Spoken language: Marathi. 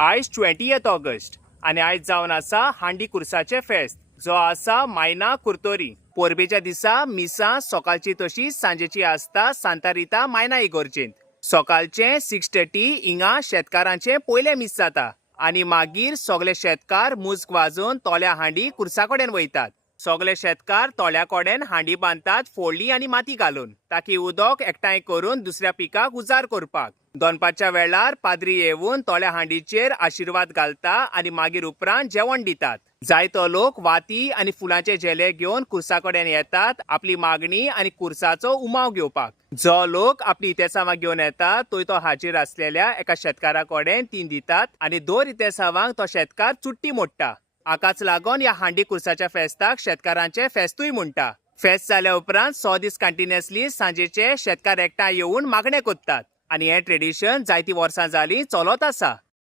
आयज 20 ऑगस्ट आणि आयज जावन आसा हांडी कुर्साचे फेस्त जो आसा मायना कुर्तोरी. पोरबेच्या दिसा मिसां सकाळची तशी सांजेची आसता सांता रिता मायना इगोर्जेंत. सकाळचे 6:30 हिंगा शेतकारांचे पयले मीस जाता आणि मागीर सगळे शेतकार मुस्क वाजोवन तोल्या हांडी कुर्सा कडेन वयतात. सगळे शेतकार तोल्या कडेन हांडी बांदतात फोडली आणि माती घालून ताकी उदक एकठांय करून दुसऱ्या पिकाक उजार करपाक. दनपारच्या वेळार पाद्री येवन तोल्या हांडीचेर आशिर्वाद घालता आणि मागीर उपरांत जेवण दितात. जायतो लोक वाती आणि फुलांचे झेले घेवन कुर्सा कडेन येतात आपली मागणी आणि कुर्साचो उमाव घेवपाक. जो लोक आपली इतेसावां घेवन येतात तोय तो हाजीर आसलेल्या एका शेतकारा कडेन ती दितात आणि 2 इतेसावांक तो शेतकार चुट्टी मोडटा. हाकाच लागून ह्या हांडी कुर्साच्या फेस्ताक शेतकारांचे फेस्तूय म्हणटा. फेस्त जाल्या उपरांत 6 दीस कंटिन्युअसली सांजेचे शेतकार एकठांय येवन मागणे कोत्तात आणि हे ट्रेडिशन जायती वर्सां जाली चलत आसा.